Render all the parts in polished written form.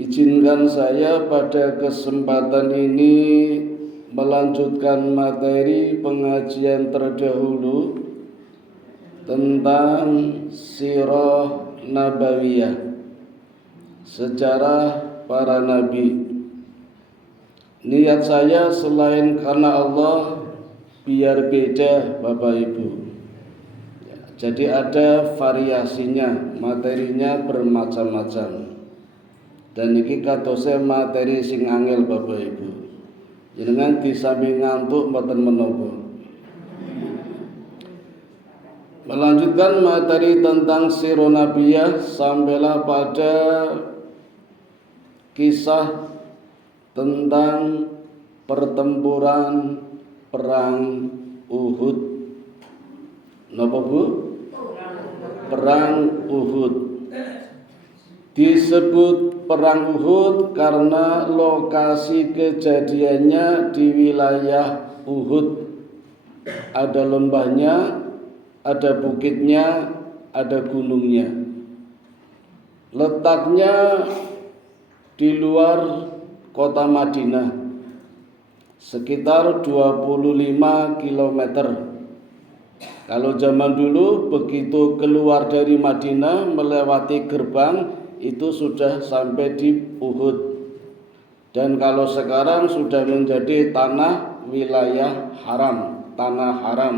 Izinkan saya pada kesempatan ini melanjutkan materi pengajian terdahulu tentang Sirah Nabawiyah, sejarah para nabi. Niat saya selain karena Allah, biar beda Bapak Ibu. Jadi ada variasinya, materinya bermacam-macam. Dan iki katose materi sing angel Bapak Ibu. Jenengan disami ngantuk mboten menapa. Melanjutkan materi tentang Sirah Nabawiyah sampailah pada kisah tentang pertempuran perang Uhud. Napa Bu? Perang Uhud. Disebut perang Uhud karena lokasi kejadiannya di wilayah Uhud. Ada lembahnya, ada bukitnya, ada gunungnya. Letaknya di luar kota Madinah, sekitar 25 km. Kalau zaman dulu begitu keluar dari Madinah melewati gerbang itu sudah sampai di Uhud. Dan kalau sekarang sudah menjadi tanah wilayah haram, tanah haram.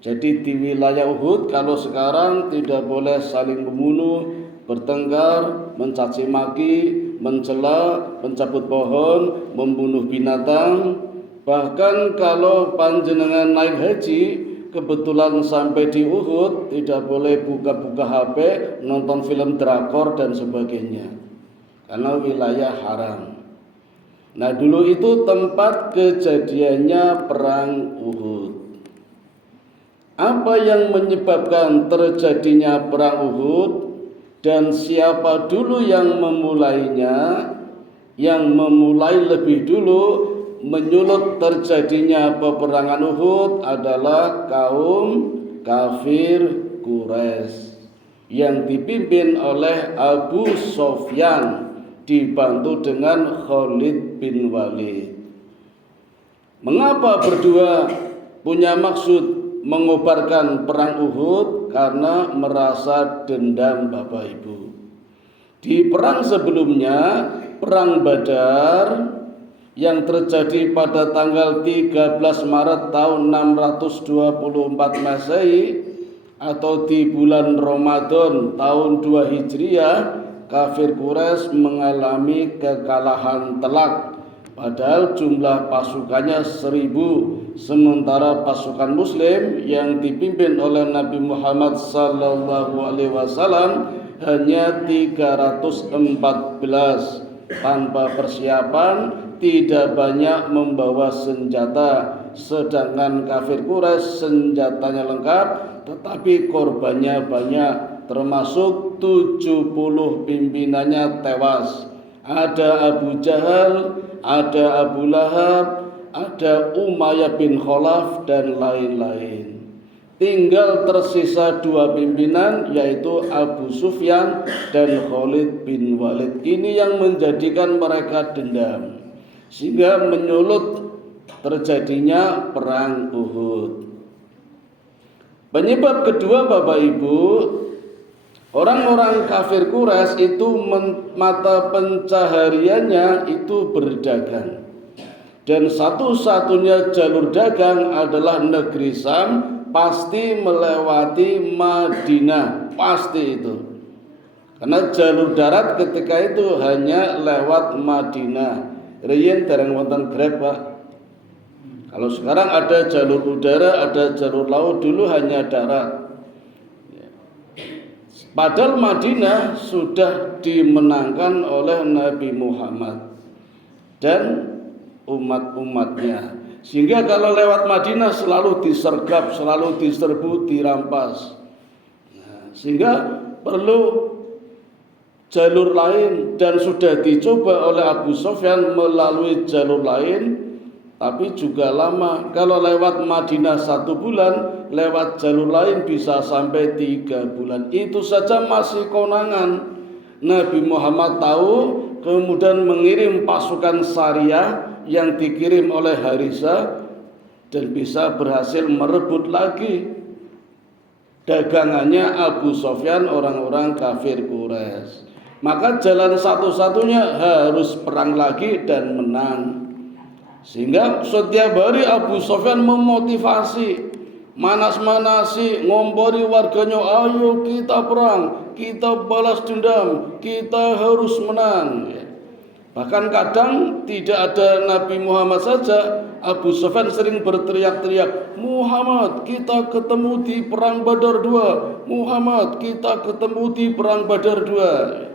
Jadi di wilayah Uhud kalau sekarang tidak boleh saling membunuh, bertengkar, mencaci maki, mencela, mencabut pohon, membunuh binatang. Bahkan kalau panjenengan naik haji kebetulan sampai di Uhud, tidak boleh buka-buka HP, nonton film drakor dan sebagainya, karena wilayah haram. Nah dulu itu tempat kejadiannya perang Uhud. Apa yang menyebabkan terjadinya perang Uhud dan siapa dulu yang memulainya? Yang memulai lebih dulu menyulut terjadinya peperangan Uhud adalah kaum kafir Quraisy yang dipimpin oleh Abu Sufyan dibantu dengan Khalid bin Walid. Mengapa berdua punya maksud mengobarkan perang Uhud? Karena merasa dendam Bapak Ibu. Di perang sebelumnya, perang Badar yang terjadi pada tanggal 13 Maret tahun 624 Masehi atau di bulan Ramadan tahun 2 Hijriah, kafir Quraisy mengalami kekalahan telak. Padahal jumlah pasukannya 1000, sementara pasukan Muslim yang dipimpin oleh Nabi Muhammad SAW hanya 314. Tanpa persiapan, tidak banyak membawa senjata. Sedangkan kafir Quraisy senjatanya lengkap, tetapi korbannya banyak, termasuk 70 pimpinannya tewas. Ada Abu Jahal, ada Abu Lahab, ada Umayyah bin Khalaf dan lain-lain. Tinggal tersisa 2 pimpinan, yaitu Abu Sufyan dan Khalid bin Walid. Ini yang menjadikan mereka dendam, sehingga menyulut terjadinya perang Uhud. Penyebab kedua Bapak Ibu, orang-orang kafir Quraisy itu mata pencahariannya itu berdagang. Dan satu-satunya jalur dagang adalah negeri Sam, pasti melewati Madinah, pasti itu. Karena jalur darat ketika itu hanya lewat Madinah. Riyen dereng wonten Grab, Pak. Kalau sekarang ada jalur udara, ada jalur laut, dulu hanya darat. Padahal Madinah sudah dimenangkan oleh Nabi Muhammad dan umat-umatnya. Sehingga kalau lewat Madinah selalu disergap, selalu diserbu, dirampas. Sehingga perlu jalur lain, dan sudah dicoba oleh Abu Sufyan melalui jalur lain, tapi juga lama. Kalau lewat Madinah 1 bulan, lewat jalur lain bisa sampai 3 bulan. Itu saja masih konangan. Nabi Muhammad tahu kemudian mengirim pasukan Sariyah yang dikirim oleh Harisah dan bisa berhasil merebut lagi dagangannya Abu Sufyan, orang-orang kafir Quraisy. Maka jalan satu-satunya harus perang lagi dan menang. Sehingga setiap hari Abu Sufyan memotivasi, manas-manasi, ngompori warganya, ayo kita perang, kita balas dendam, kita harus menang. Bahkan kadang tidak ada Nabi Muhammad saja, Abu Sufyan sering berteriak-teriak, Muhammad kita ketemu di perang Badar 2, Muhammad kita ketemu di perang Badar 2.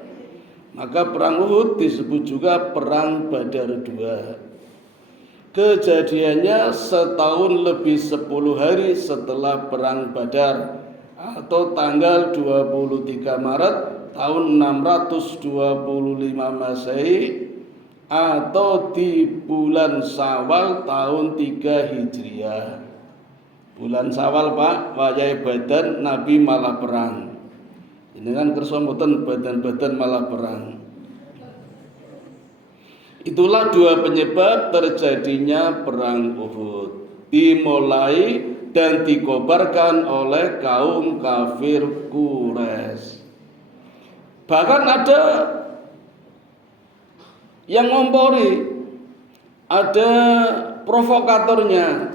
Maka perang Uhud disebut juga perang Badar 2. Kejadiannya setahun lebih 10 hari setelah perang Badar, atau tanggal 23 Maret tahun 625 Masehi, atau di bulan Syawal tahun 3 Hijriah. Bulan Syawal Pak, wayahe badan Nabi malah perang. Ini kan kersa mboten badan-badan malah perang. Itulah dua penyebab terjadinya perang Uhud. Dimulai dan dikobarkan oleh kaum kafir Quraisy. Bahkan ada yang ngompori, ada provokatornya,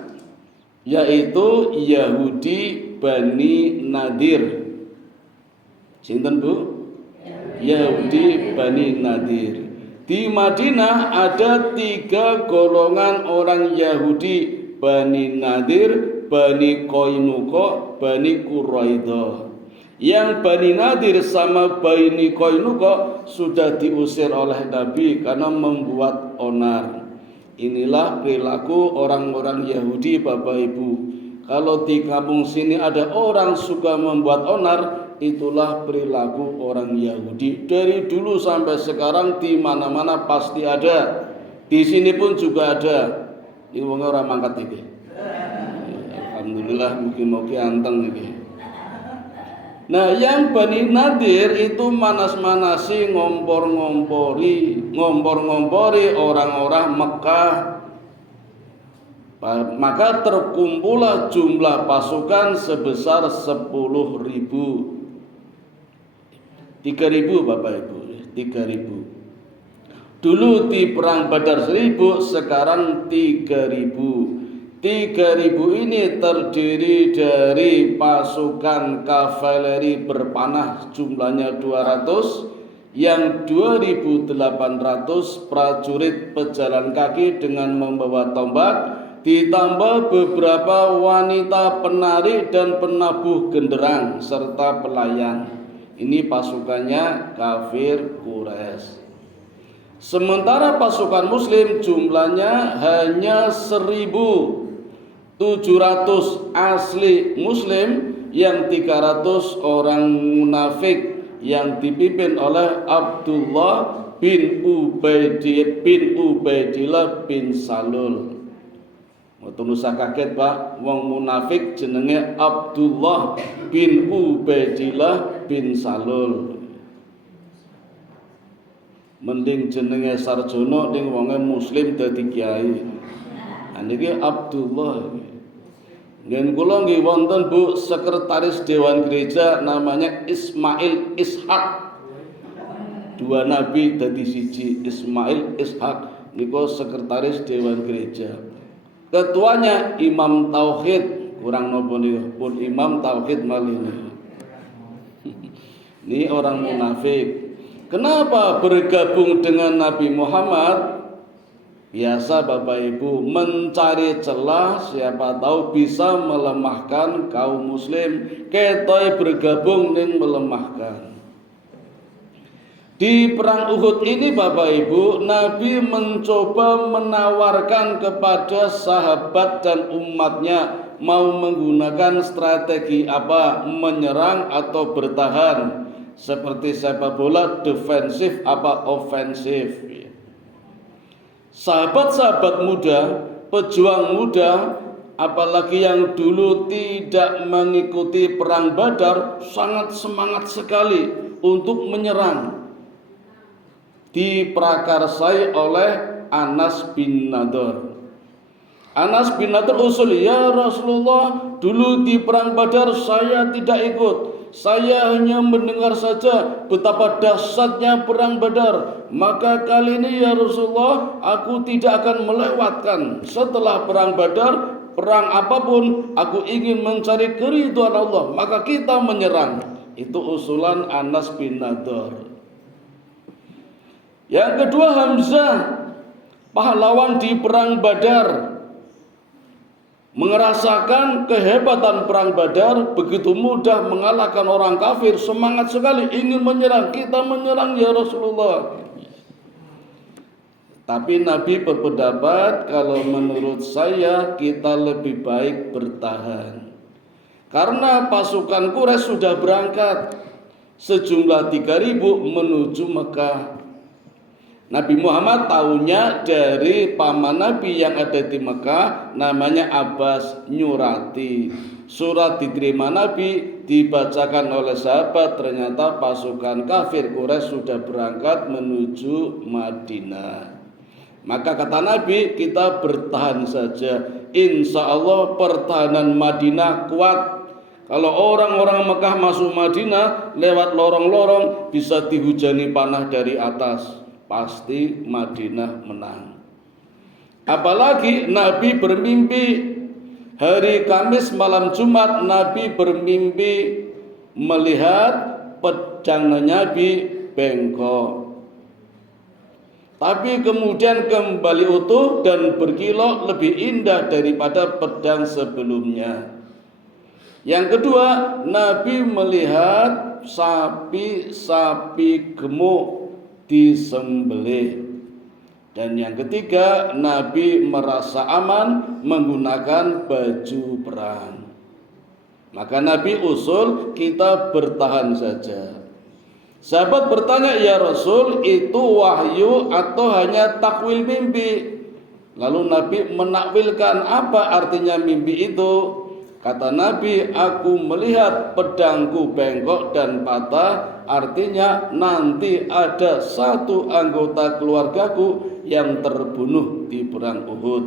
yaitu Yahudi Bani Nadir. Sinten Bu? Yahudi Bani Nadir. Di Madinah ada 3 golongan orang Yahudi, Bani Nadir, Bani Qainuqa, Bani Quraidah. Yang Bani Nadir sama Bani Qainuqa sudah diusir oleh Nabi karena membuat onar. Inilah perilaku orang-orang Yahudi Bapak Ibu. Kalau di kampung sini ada orang suka membuat onar, itulah perilaku orang Yahudi. Dari dulu sampai sekarang di mana-mana pasti ada. Di sini pun juga ada. Ini wong ora mangkat iki. Alhamdulillah mugi-mugi anteng iki. Nah, yang Bani Nadir itu manas-manasi, ngompor-ngompori orang-orang Mekah. Maka terkumpullah jumlah pasukan sebesar 10.000. 3.000 Bapak Ibu, 3.000. Dulu di perang Badar 1.000, sekarang 3.000. 3.000 ini terdiri dari pasukan kavaleri berpanah jumlahnya 200, yang 2.800 prajurit pejalan kaki dengan membawa tombak, ditambah beberapa wanita penari dan penabuh genderang serta pelayan. Ini pasukannya kafir Quraisy. Sementara pasukan muslim jumlahnya hanya 1.700 asli muslim, yang 300 orang munafik yang dipimpin oleh Abdullah bin Ubaidillah bin Salul. Mboten usah kaget Pak, wong munafik jenenge Abdullah bin Ubaidillah bin Salul. Mending jenenge sarjana ning wonge muslim dadi kiai. Niki Abdullah. Ngen kula nggih wonten Bu sekretaris Dewan Gereja namanya Ismail Ishak. 2 nabi dadi siji, Ismail Ishak niku sekretaris Dewan Gereja. Ketuanya Imam Tauhid, kurang nopo niku pun Imam Tauhid malih. Ini orang munafik. Kenapa bergabung dengan Nabi Muhammad? Biasa Bapak Ibu mencari celah, siapa tahu bisa melemahkan kaum muslim. Ketoy bergabung dengan melemahkan. Di perang Uhud ini Bapak Ibu, Nabi mencoba menawarkan kepada sahabat dan umatnya mau menggunakan strategi apa, menyerang atau bertahan. Seperti sepak bola, defensif apa ofensif. Sahabat-sahabat muda, pejuang muda, apalagi yang dulu tidak mengikuti perang Badar, sangat semangat sekali untuk menyerang. diprakarsai oleh Anas bin Nadhr. Anas bin Nadhr usul, ya Rasulullah, dulu di perang Badar saya tidak ikut. Saya hanya mendengar saja betapa dahsyatnya perang Badar. Maka kali ini ya Rasulullah, aku tidak akan melewatkan setelah perang Badar, perang apapun, aku ingin mencari keridhaan Allah, maka kita menyerang. Itu usulan Anas bin Nadhr. Yang kedua, Hamzah, pahlawan di perang Badar, merasakan kehebatan perang Badar, begitu mudah mengalahkan orang kafir, semangat sekali ingin menyerang. Kita menyerang ya Rasulullah. Tapi Nabi berpendapat, kalau menurut saya kita lebih baik bertahan, karena pasukan Quraisy sudah berangkat sejumlah 3.000 menuju Mekah. Nabi Muhammad tahunya dari paman Nabi yang ada di Mekah, namanya Abbas, nyurati. Surat diterima Nabi, dibacakan oleh sahabat, ternyata pasukan kafir Quraisy sudah berangkat menuju Madinah. Maka kata Nabi, kita bertahan saja. Insya Allah pertahanan Madinah kuat. Kalau orang-orang Mekah masuk Madinah lewat lorong-lorong, bisa dihujani panah dari atas, pasti Madinah menang. Apalagi Nabi bermimpi hari Kamis malam Jumat, Nabi bermimpi melihat pedang Nabi bengkok, tapi kemudian kembali utuh dan berkilau, lebih indah daripada pedang sebelumnya. Yang kedua, Nabi melihat sapi-sapi gemuk disembelih. Dan yang ketiga, Nabi merasa aman menggunakan baju perang. Maka Nabi usul kita bertahan saja. Sahabat bertanya, ya Rasul, itu wahyu atau hanya takwil mimpi? Lalu Nabi menakwilkan, apa artinya mimpi itu? Kata Nabi, aku melihat pedangku bengkok dan patah, artinya nanti ada satu anggota keluargaku yang terbunuh di perang Uhud.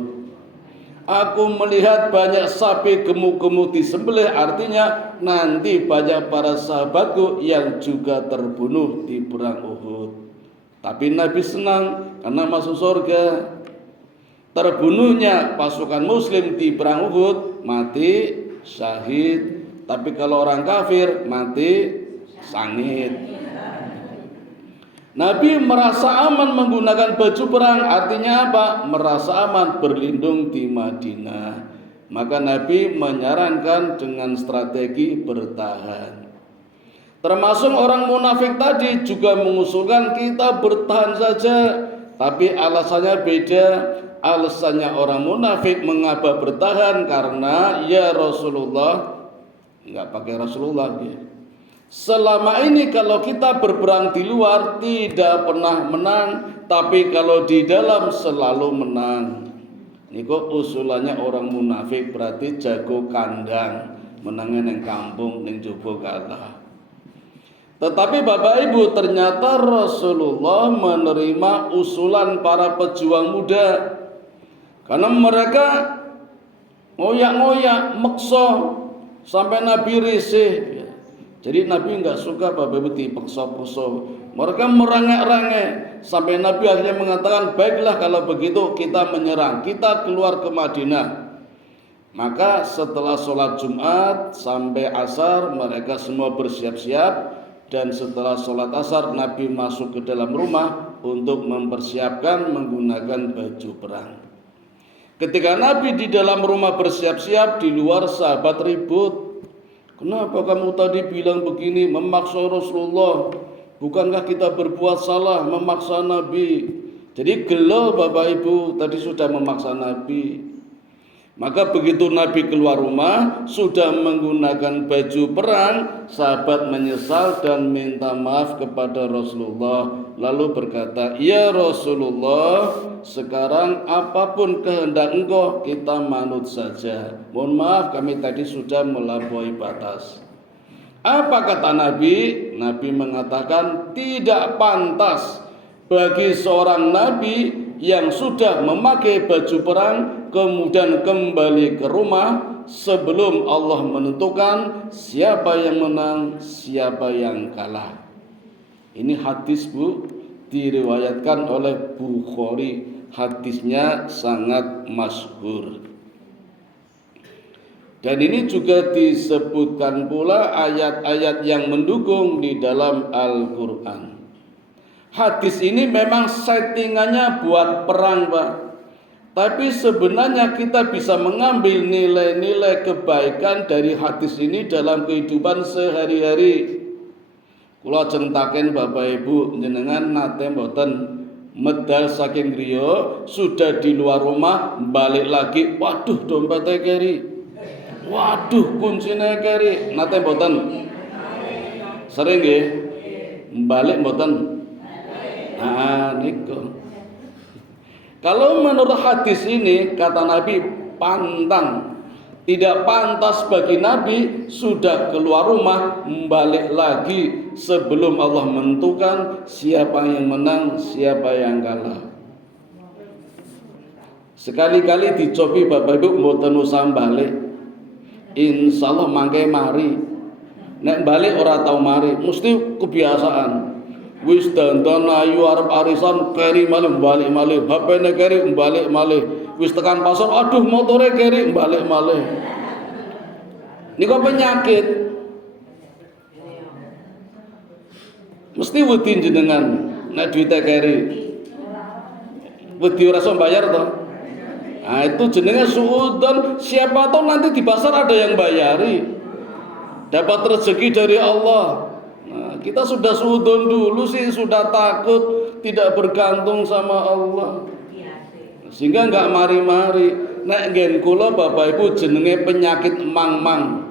Aku melihat banyak sapi gemuk-gemuk disembelih, artinya nanti banyak para sahabatku yang juga terbunuh di perang Uhud. Tapi Nabi senang karena masuk surga. Terbunuhnya pasukan muslim di perang Uhud, mati syahid. Tapi kalau orang kafir, mati sangit. Nabi merasa aman menggunakan baju perang, artinya apa? Merasa aman berlindung di Madinah. Maka Nabi menyarankan dengan strategi bertahan. Termasuk orang munafik tadi juga mengusulkan kita bertahan saja, tapi alasannya beda. Alasannya orang munafik mengapa bertahan, karena ya Rasulullah, enggak pakai Rasulullah ya. Selama ini kalau kita berperang di luar tidak pernah menang, tapi kalau di dalam selalu menang. Ini kok usulannya orang munafik, berarti jago kandang, menangnya neng kampung, neng jobo kalah. Tetapi Bapak Ibu, ternyata Rasulullah menerima usulan para pejuang muda, karena mereka ngoyak-ngoyak, meksa sampai Nabi risih. Jadi Nabi enggak suka Bapak Ibu dipaksa-paksa. Mereka merangek-rangek sampai Nabi akhirnya mengatakan, baiklah kalau begitu kita menyerang, kita keluar ke Madinah. Maka setelah sholat Jumat sampai asar mereka semua bersiap-siap. Dan setelah sholat asar Nabi masuk ke dalam rumah untuk mempersiapkan menggunakan baju perang. Ketika Nabi di dalam rumah bersiap-siap, di luar sahabat ribut. Kenapa kamu tadi bilang begini, memaksa Rasulullah? Bukankah kita berbuat salah memaksa Nabi? Jadi gelo Bapak Ibu, tadi sudah memaksa Nabi. Maka begitu Nabi keluar rumah sudah menggunakan baju perang, sahabat menyesal dan minta maaf kepada Rasulullah. Lalu berkata, ya Rasulullah, sekarang apapun kehendak engkau kita manut saja. Mohon maaf kami tadi sudah melampaui batas. Apa kata Nabi? Nabi mengatakan tidak pantas bagi seorang nabi yang sudah memakai baju perang kemudian kembali ke rumah sebelum Allah menentukan siapa yang menang, siapa yang kalah. Ini hadis, Bu, diriwayatkan oleh Bukhari. Hadisnya sangat masyhur. Dan ini juga disebutkan pula ayat-ayat yang mendukung di dalam Al-Quran. Hadis ini memang settingannya buat perang, Pak. Tapi sebenarnya kita bisa mengambil nilai-nilai kebaikan dari hadis ini dalam kehidupan sehari-hari. Kula centaken Bapak Ibu jenengan nate mboten medal saking griya, sudah di luar rumah balik lagi, waduh dompetnya keri. Waduh kuncinya keri. Nate mboten? Sering nggih? Balik mboten? Nah, niku. Kalau menurut hadis ini kata Nabi pantang, tidak pantas bagi Nabi sudah keluar rumah balik lagi sebelum Allah menentukan siapa yang menang, siapa yang kalah. Sekali-kali dicobi Bapak Ibu mboten usah balik. Insyaallah mangke mari. Nek balik ora tau mari, mesti kebiasaan. Wis dandan ayu arep arisan keri malih balik malih, HP-ne keri balik malih. Wis tekan pasar, aduh motore keri balik malih. Niku penyakit. Mesti wedi jenengan nek duwite keri. Wedi ora iso bayar to. Nah, itu jenenge suudzon. Siapa tahu nanti di pasar ada yang bayari. Dapat rezeki dari Allah. Nah, kita sudah suudzon dulu sih, sudah takut, tidak bergantung sama Allah. Sehingga enggak mari-mari. Nek nggen kula Bapak Ibu jenenge penyakit mang-mang.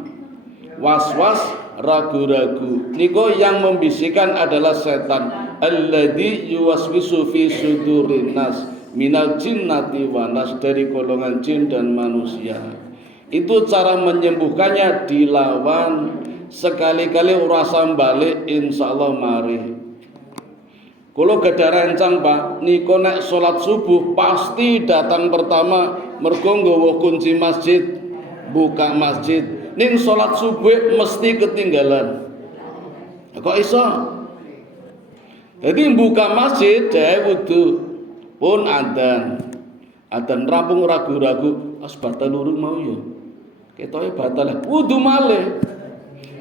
Was-was, ragu-ragu. Niku yang membisikkan adalah setan. Alladzi yuwaswisu fi sudurin nas minal jinnati wanas, dari golongan jin dan manusia. Itu cara menyembuhkannya dilawan. Sekali-kali rasa balik insyaallah mari. Kalau gada rencang Pak, niko nek sholat subuh pasti datang pertama mergo nggawa kunci masjid, buka masjid. Ning sholat subuh mesti ketinggalan. Kok iso? Jadi buka masjid dhewe wudu pun adzan rampung ragu-ragu as batal lurung mau yo ketoke batal wudu malih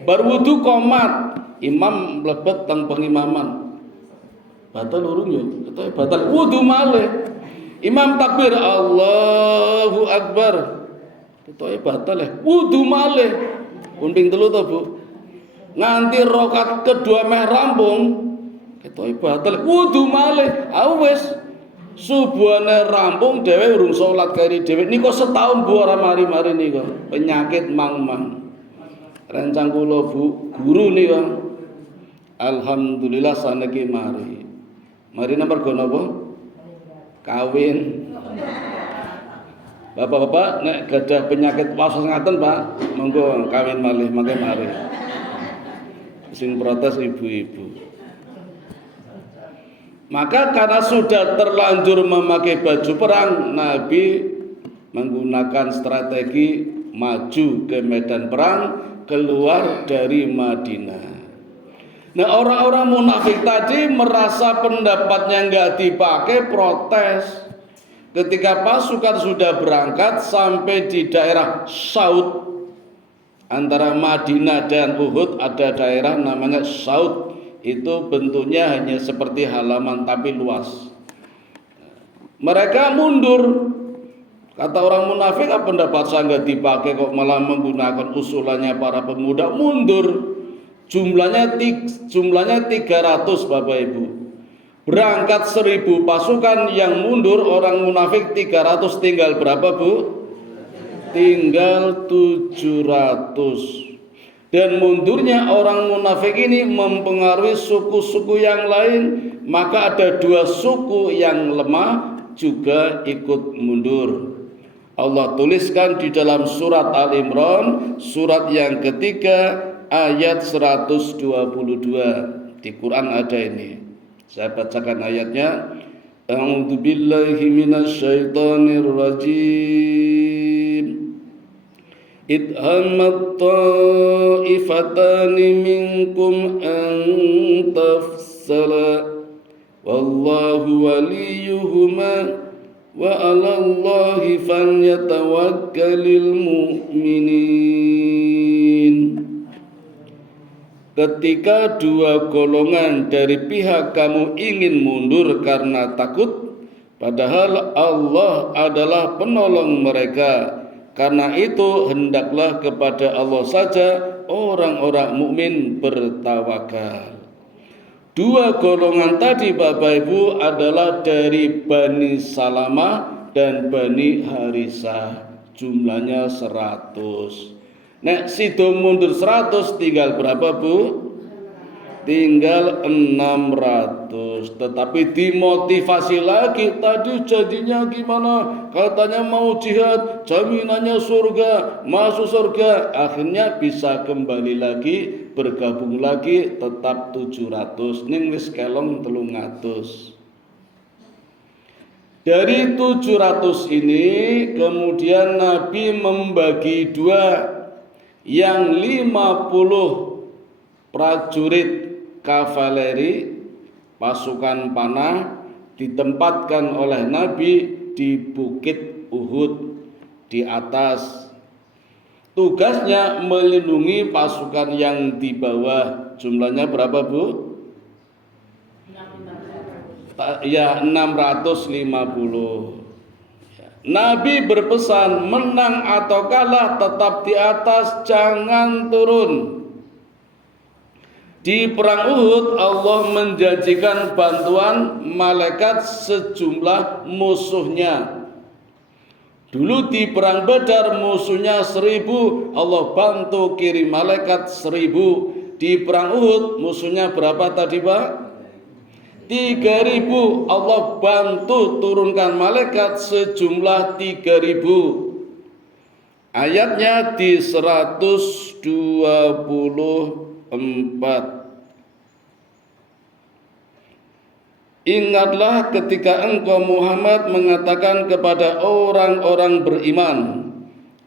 bar wudu komat imam mlebet teng pengimaman batal lurung yo ketoke batal wudu malih imam takbir Allahu Akbar ketoke batal wudu malih pun ping 3 to Bu nganti rakaat kedua meh rampung ketoke batal wudu malih wis subuhane rampung dhewe urung salat kari dhewe niku setahun Bu ora mari-mari niku penyakit mang-mang. Rencang kula Bu guru niku alhamdulillah saniki mari. Mari mergo napa? Kawin. Bapak-bapak nek gadah penyakit was-was ngaten Pak, monggo kawin malih mangke mari. Sing protes ibu-ibu. Maka karena sudah terlanjur memakai baju perang, Nabi menggunakan strategi maju ke medan perang, keluar dari Madinah. Nah, orang-orang munafik tadi merasa pendapatnya nggak dipakai, protes. Ketika pasukan sudah berangkat sampai di daerah Saud, antara Madinah dan Uhud ada daerah namanya Saud. Itu bentuknya hanya seperti halaman tapi luas. Mereka mundur. Kata orang munafik, apa pendapat saya nggak dipakai kok malah menggunakan usulannya para pemuda, mundur. Jumlahnya 300 Bapak Ibu. Berangkat 1000 pasukan yang mundur orang munafik 300, tinggal berapa Bu? Tinggal 700. Dan mundurnya orang munafik ini mempengaruhi suku-suku yang lain, maka ada 2 suku yang lemah juga ikut mundur. Allah tuliskan di dalam surat Al-Imran, surat yang ketiga ayat 122. Di Quran ada ini. Saya bacakan ayatnya. A'udzu billahi minasyaitonir rajim. Id hammat ta'ifatani minkum an tafsala wallahu waliyuhuma wa 'alallahi falyatawakkalul mu'minin. Ketika dua golongan dari pihak kamu ingin mundur karena takut, padahal Allah adalah penolong mereka. Karena itu hendaklah kepada Allah saja orang-orang mukmin bertawakal. Dua golongan tadi Bapak Ibu adalah dari Bani Salamah dan Bani Harisah. Jumlahnya 100. Nek sido mundur 100 tinggal berapa Bu? Tinggal 600. Tetapi dimotivasi lagi, tadi jadinya gimana? Katanya mau jihad, jaminannya surga, masuk surga. Akhirnya bisa kembali lagi, bergabung lagi, tetap 700. Ning wis kelong 300. Dari 700 ini kemudian Nabi membagi dua. Yang 50 prajurit kavaleri pasukan panah ditempatkan oleh Nabi di Bukit Uhud di atas. Tugasnya melindungi pasukan yang di bawah. Jumlahnya berapa Bu? Ya 650. Nabi berpesan, menang atau kalah tetap di atas, jangan turun. Di perang Uhud Allah menjanjikan bantuan malaikat sejumlah musuhnya. Dulu di perang Badar musuhnya 1000, Allah bantu kirim malaikat 1000. Di perang Uhud musuhnya berapa tadi Pak? 3000, Allah bantu turunkan malaikat sejumlah 3000. Ayatnya di 124. Ingatlah ketika engkau Muhammad mengatakan kepada orang-orang beriman,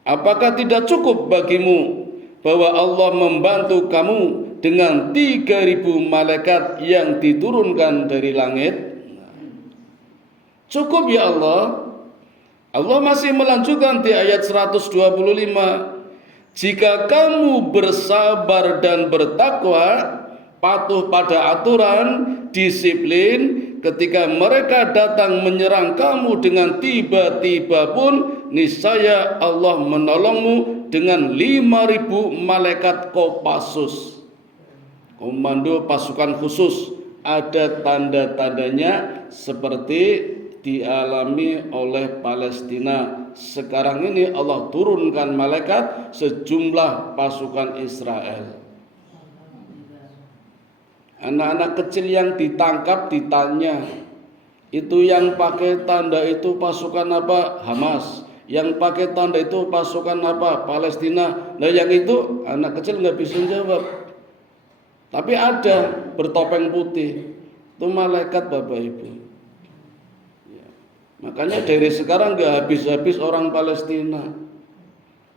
apakah tidak cukup bagimu bahwa Allah membantu kamu dengan 3000 malaikat yang diturunkan dari langit? Cukup ya Allah. Allah masih melanjutkan di ayat 125. Jika kamu bersabar dan bertakwa, patuh pada aturan, disiplin, ketika mereka datang menyerang kamu dengan tiba-tiba pun, niscaya Allah menolongmu dengan 5000 malaikat Kopassus, komando pasukan khusus. Ada tanda-tandanya seperti dialami oleh Palestina. Sekarang ini Allah turunkan malaikat sejumlah pasukan Israel. Anak-anak kecil yang ditangkap ditanya, itu yang pakai tanda itu pasukan apa? Hamas. Yang pakai tanda itu pasukan apa? Palestina. Nah yang itu anak kecil nggak bisa jawab. Tapi ada bertopeng putih, itu malaikat Bapak Ibu. Ya. Makanya dari sekarang nggak habis-habis orang Palestina.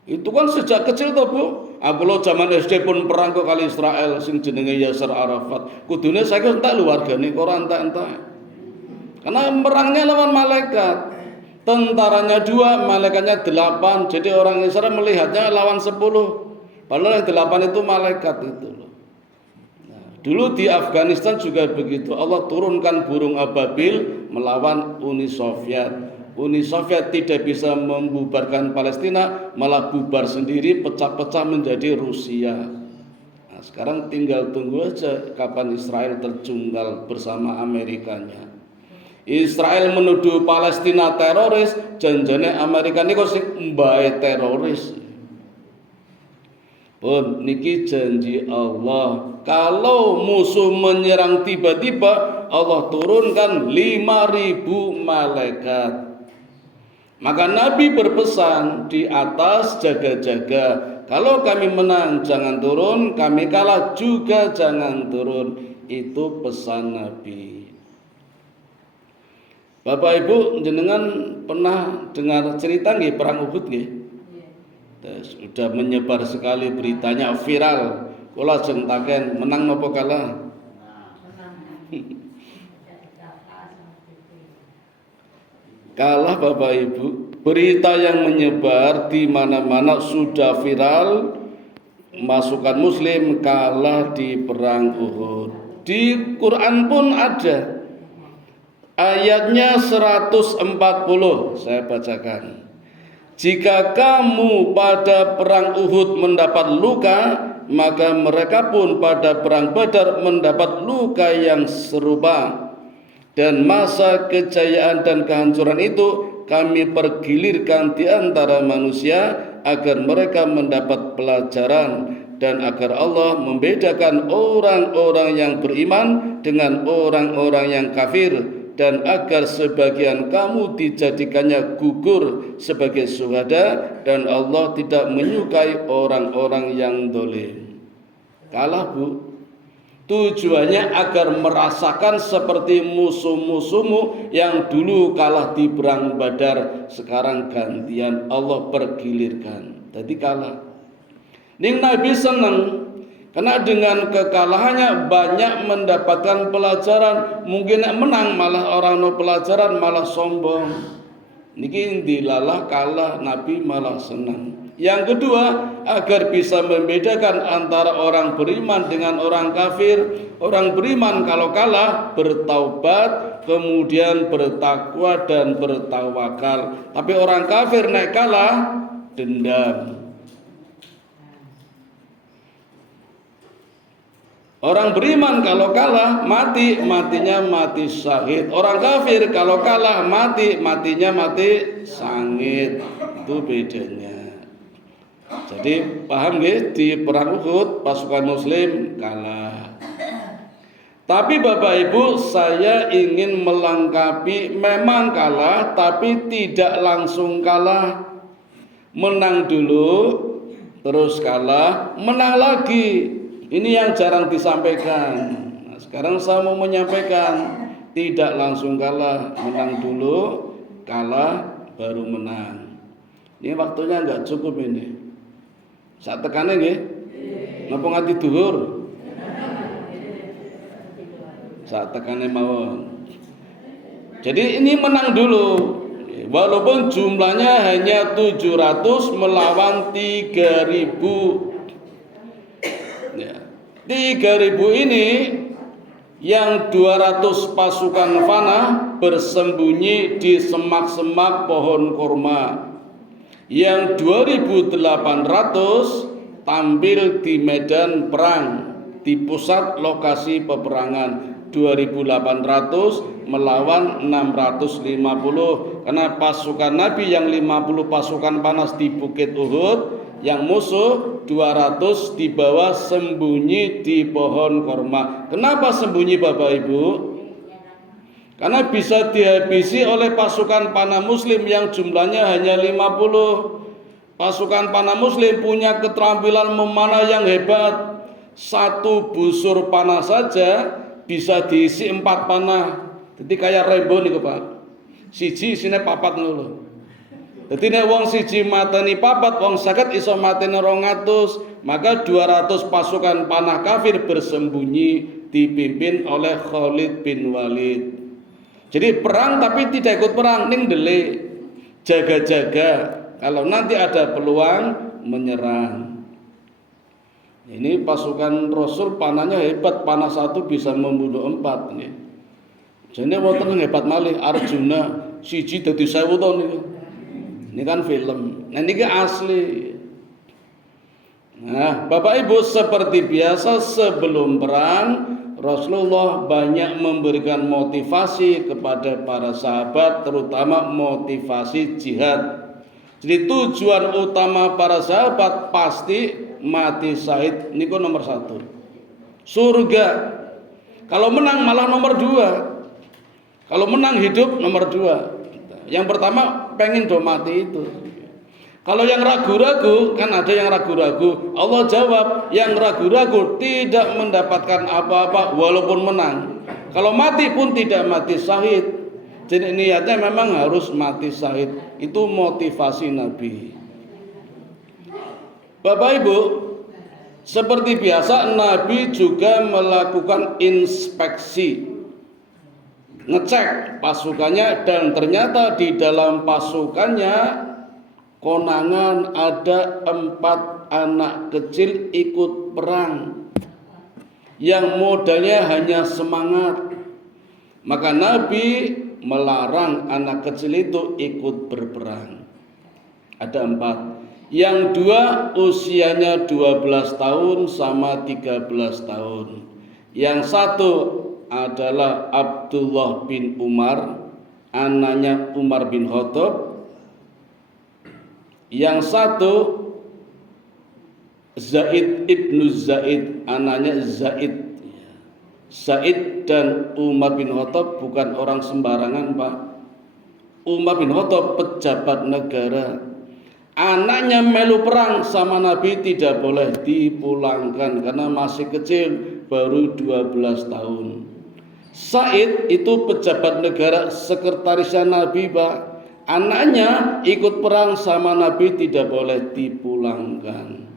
Itu kan sejak kecil toh Bu. Aku lo zaman SD pun perang ke kali Israel sing jenenge Yasser Arafat. Kudune saya entek lho wargane kok ora entek-entek. Karena perangnya lawan malaikat. Tentaranya 2, malaikatnya 8. Jadi orang Israel melihatnya lawan 10. Padahal yang 8 itu malaikat itu loh. Nah, dulu di Afghanistan juga begitu. Allah turunkan burung ababil melawan Uni Soviet. Uni Soviet tidak bisa membubarkan Palestina, malah bubar sendiri, pecah-pecah menjadi Rusia. Nah, sekarang tinggal tunggu aja kapan Israel terjungkal bersama Amerikanya. Israel menuduh Palestina teroris, janjane Amerika niku sing mbae teroris. Pun niki janji Allah, kalau musuh menyerang tiba-tiba, Allah turunkan 5000 malaikat. Maka Nabi berpesan di atas jaga-jaga. Kalau kami menang jangan turun, kami kalah juga jangan turun. Itu pesan Nabi. Bapak Ibu jenengan pernah dengar cerita nggih perang Uhud nggih? Sudah menyebar sekali beritanya, viral. Kula jeng taken menang napa kalah? Kalah Bapak Ibu. Berita yang menyebar di mana-mana sudah viral, pasukan Muslim kalah di perang Uhud. Di Quran pun ada. Ayatnya 140 saya bacakan. Jika kamu pada perang Uhud mendapat luka, maka mereka pun pada perang Badar mendapat luka yang serupa. Dan masa kejayaan dan kehancuran itu kami pergilirkan di antara manusia agar mereka mendapat pelajaran dan agar Allah membedakan orang-orang yang beriman dengan orang-orang yang kafir, dan agar sebagian kamu dijadikannya gugur sebagai syuhada, dan Allah tidak menyukai orang-orang yang dolim. Kalah Bu. Tujuannya agar merasakan seperti musuh-musuhmu yang dulu kalah di perang Badar, sekarang gantian Allah pergilirkan. Jadi kalah. Ning Nabi seneng karena dengan kekalahannya banyak mendapatkan pelajaran. Mungkin menang malah orang no pelajaran malah sombong. Niki dilalah kalah Nabi malah senang. Yang kedua, agar bisa membedakan antara orang beriman dengan orang kafir. Orang beriman kalau kalah bertaubat, kemudian bertakwa dan bertawakal. Tapi orang kafir naik kalah dendam. Orang beriman kalau kalah mati, matinya mati syahid. Orang kafir kalau kalah mati, matinya mati sangit. Itu bedanya. Jadi paham nggih, di perang Uhud pasukan Muslim kalah. Tapi Bapak Ibu, saya ingin melengkapi, memang kalah tapi tidak langsung kalah. Menang dulu, terus kalah, menang lagi. Ini yang jarang disampaikan. Nah, sekarang saya mau menyampaikan, tidak langsung kalah, menang dulu, kalah, baru menang. Ini waktunya nggak cukup ini. Saat tekannya nggih, napa nganti dhuwur? Saat tekannya mawon. Jadi ini menang dulu. Walaupun jumlahnya hanya 700 melawan 3000. Ya. 3000 ini yang 200 pasukan panah bersembunyi di semak-semak pohon kurma. Yang 2800 tampil di medan perang, di pusat lokasi peperangan. 2800 melawan 650, karena pasukan Nabi yang 50 pasukan panas di Bukit Uhud, yang musuh 200 di bawah sembunyi di pohon korma. Kenapa sembunyi Bapak Ibu? Karena bisa dihabisi oleh pasukan panah Muslim yang jumlahnya hanya 50. Pasukan panah Muslim punya keterampilan memanah yang hebat. Satu busur panah saja bisa diisi 4 panah. Jadi kayak Rembo nih Pak. Siji isine 4 ngono. Jadi nek wong siji mateni 4, wong 50 iso mateni 200. Maka 200 pasukan panah kafir bersembunyi dipimpin oleh Khalid bin Walid. Jadi perang tapi tidak ikut perang, ning delik, jaga-jaga. Kalau nanti ada peluang menyerang. Ini pasukan Rasul panahnya hebat, panah satu bisa membunuh 4 nih. Jadi wonten hebat malih Arjuna siji dadi 1000 to niku. Ini kan film. Nah niki asli. Nah, Bapak Ibu, seperti biasa sebelum perang Rasulullah banyak memberikan motivasi kepada para sahabat, terutama motivasi jihad. Jadi tujuan utama para sahabat pasti mati syahid niku nomor 1. Surga. Kalau menang malah nomor 2. Kalau menang hidup nomor 2. Yang pertama pengen do mati itu. Kalau yang ragu-ragu, kan ada yang ragu-ragu, Allah jawab, yang ragu-ragu tidak mendapatkan apa-apa walaupun menang. Kalau mati pun tidak mati syahid. Jadi niatnya memang harus mati syahid. Itu motivasi Nabi. Bapak Ibu, seperti biasa Nabi juga melakukan inspeksi, ngecek pasukannya, dan ternyata di dalam pasukannya konangan ada 4 anak kecil ikut perang yang modalnya hanya semangat. Maka Nabi melarang anak kecil itu ikut berperang. Ada 4. Yang 2 usianya 12 tahun sama 13 tahun. Yang 1 adalah Abdullah bin Umar, anaknya Umar bin Khattab. Yang 1 Zaid ibnu Zaid, anaknya Zaid. Zaid dan Umar bin Khattab bukan orang sembarangan, Pak. Umar bin Khattab pejabat negara. Anaknya melu perang sama Nabi tidak boleh dipulangkan karena masih kecil, baru 12 tahun. Zaid itu pejabat negara, sekretarisnya Nabi, Pak. Anaknya ikut perang sama Nabi tidak boleh dipulangkan.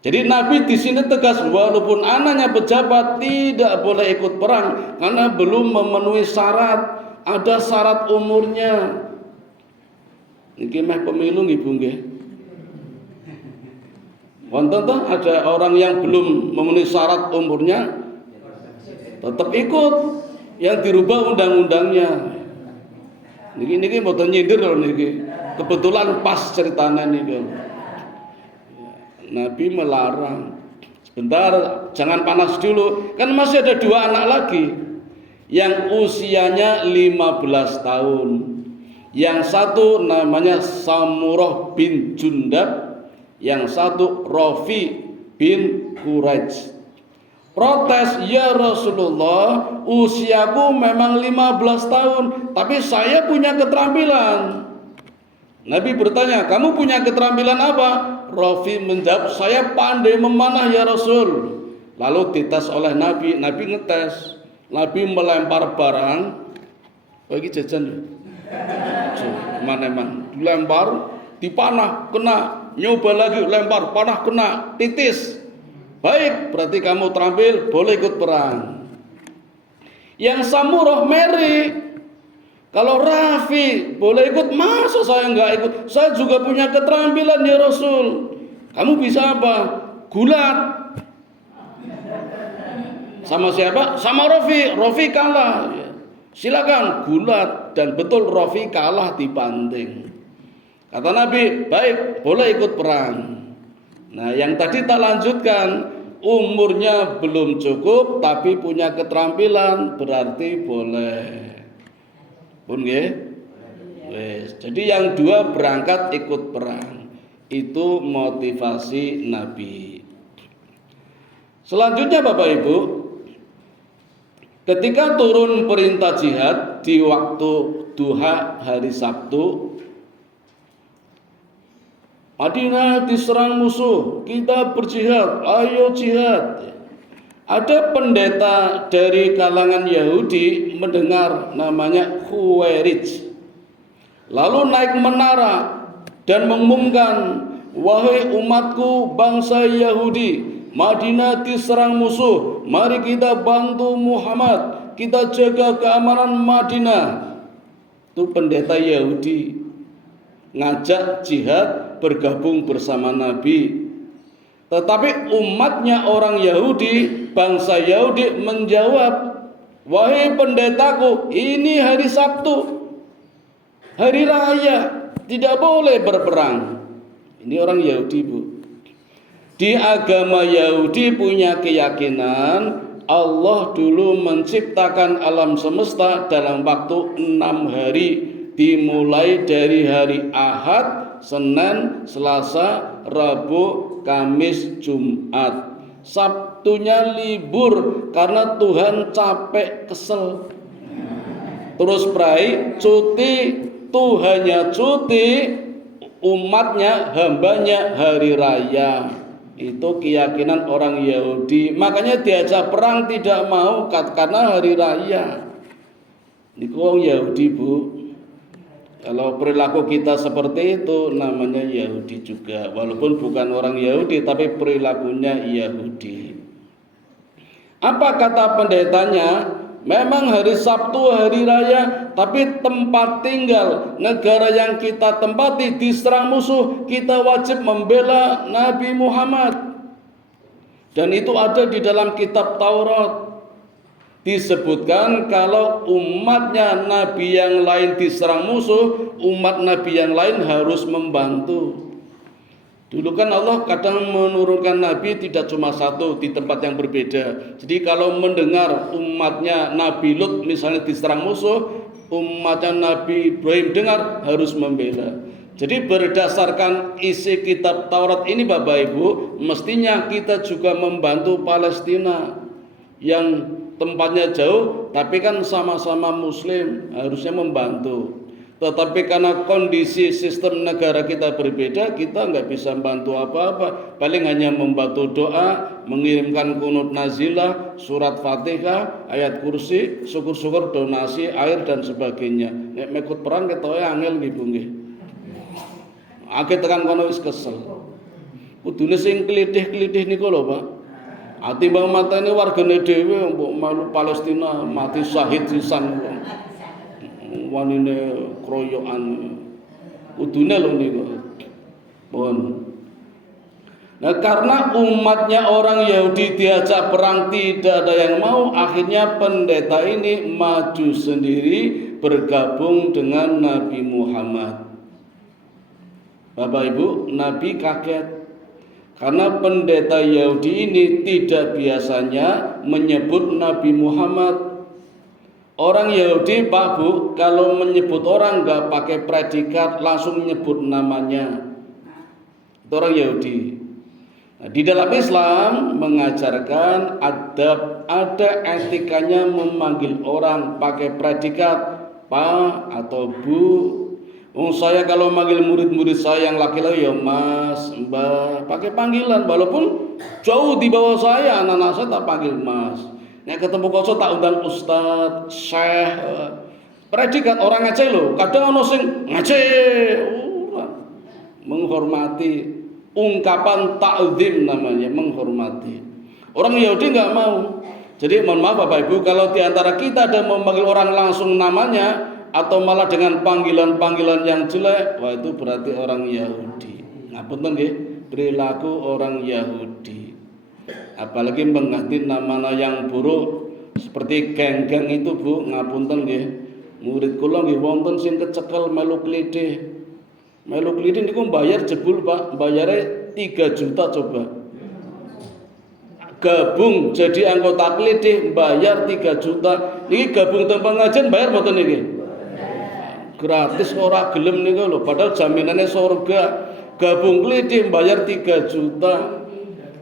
Jadi Nabi di sini tegas, walaupun anaknya pejabat tidak boleh ikut perang karena belum memenuhi syarat. Ada syarat umurnya. Niki meh pemilu Ibu nggih. Wonten toh ada orang yang belum memenuhi syarat umurnya tetap ikut, yang dirubah undang-undangnya. Niki mboten nyindir lho niki. Kebetulan pas ceritanya niki. Nabi melarang. Sebentar, jangan panas dulu. Kan masih ada 2 anak lagi yang usianya 15 tahun. Yang 1 namanya Samurah bin Jundab, yang 1 Rafi bin Quraisy. Protes, ya Rasulullah, usiaku memang 15 tahun, tapi saya punya keterampilan. Nabi bertanya, kamu punya keterampilan apa? Rafi menjawab, saya pandai memanah ya Rasul. Lalu dites oleh Nabi, Nabi ngetes. Nabi melempar barang, bagi jajan mana-mana, dilempar, dipanah, kena, nyoba lagi, lempar, panah, kena, titis. Baik, berarti kamu terampil, boleh ikut perang. Yang Samurah meri, kalau Rafi boleh ikut, masa saya enggak ikut? Saya juga punya keterampilan ya Rasul. Kamu bisa apa? Gulat. Sama siapa? Sama Rafi. Rafi kalah. Silakan gulat. Dan betul Rafi kalah dibanting. Kata Nabi, baik, boleh ikut perang. Nah, yang tadi tak lanjutkan, umurnya belum cukup tapi punya keterampilan, berarti boleh. Pun nggih? Wes. Jadi yang 2 berangkat ikut perang. Itu motivasi Nabi. Selanjutnya Bapak Ibu, ketika turun perintah jihad di waktu duha hari Sabtu, Madinah diserang musuh, kita berjihad, ayo jihad. Ada pendeta dari kalangan Yahudi mendengar, namanya Khuwairij. Lalu naik menara dan mengumumkan, wahai umatku bangsa Yahudi, Madinah diserang musuh, mari kita bantu Muhammad, kita jaga keamanan Madinah. Itu pendeta Yahudi ngajak jihad, bergabung bersama Nabi. Tetapi umatnya orang Yahudi, bangsa Yahudi menjawab, wahai pendetaku, ini hari Sabtu, hari raya, tidak boleh berperang. Ini orang Yahudi, Bu. Di agama Yahudi punya keyakinan Allah dulu menciptakan alam semesta dalam waktu 6 hari, dimulai dari hari Ahad, Senin, Selasa, Rabu, Kamis, Jumat. Sabtunya libur karena Tuhan capek, kesel. Terus prai cuti, Tuhannya cuti, umatnya, hambanya hari raya. Itu keyakinan orang Yahudi. Makanya diajak perang tidak mau karena hari raya. Niku wong Yahudi, Bu. Kalau perilaku kita seperti itu namanya Yahudi juga. Walaupun bukan orang Yahudi tapi perilakunya Yahudi. Apa kata pendetanya? Memang hari Sabtu hari raya, tapi tempat tinggal negara yang kita tempati diserang musuh, kita wajib membela Nabi Muhammad. Dan itu ada di dalam kitab Taurat. Disebutkan kalau umatnya Nabi yang lain diserang musuh, umat Nabi yang lain harus membantu. Dulu kan Allah kadang menurunkan Nabi tidak cuma satu di tempat yang berbeda. Jadi kalau mendengar umatnya Nabi Lut misalnya diserang musuh, umatnya Nabi Ibrahim dengar harus membela. Jadi berdasarkan isi kitab Taurat ini Bapak Ibu, mestinya kita juga membantu Palestina yang tempatnya jauh, tapi kan sama-sama Muslim, harusnya membantu. Tetapi karena kondisi sistem negara kita berbeda, kita nggak bisa membantu apa-apa. Paling hanya membantu doa, mengirimkan kunut nazilah, surat Fatihah, ayat kursi, syukur-syukur donasi air dan sebagainya. Nek mekut perang ketoke angel nggih Bu nggih. Akeh tekan kono wis kesel. Kudune sing klithih-klithih niku lho, Pak. Ati bang matane wargane dhewe mbok malu Palestina mati syahid sisan. Wanine kroyokan udune lho niku. Pun. Nah, karena umatnya orang Yahudi diajak perang tidak ada yang mau, akhirnya pendeta ini maju sendiri bergabung dengan Nabi Muhammad. Bapak Ibu, Nabi kaget. Karena pendeta Yahudi ini tidak biasanya menyebut Nabi Muhammad. Orang Yahudi Pak Bu, kalau menyebut orang nggak pakai predikat, langsung menyebut namanya. Itu orang Yahudi. Nah, di dalam Islam mengajarkan ada etikanya memanggil orang pakai predikat Pak atau Bu. Saya kalau manggil murid-murid saya yang laki-laki ya Mas, Mbak, pakai panggilan walaupun jauh di bawah saya, anak-anak saya tak panggil Mas. Nek ketemu koso tak undang Ustadz, Syekh. Predikat orang Aceh loh, kadang ono sing Aceh, menghormati, ungkapan ta'zim namanya, menghormati. Orang Yahudi nggak mau. Jadi mohon maaf Bapak Ibu, kalau di antara kita ada memanggil orang langsung namanya atau malah dengan panggilan-panggilan yang jelek, wah itu berarti orang Yahudi. Ngapunten nggih, perilaku orang Yahudi. Apalagi mengganti nama yang buruk seperti geng-geng itu Bu, ngapunten nggih. Murid kula nggih wonten sing kecekel melu klithih. Melu klithih niku bayar jebul Pak, bayare 3 juta coba. Gabung jadi anggota klithih bayar 3 juta. Niki gabung teng pengajian bayar mboten niki? Gratis ora gelem niku lho, padahal jaminannya surga. Gabung klithih bayar 3 juta.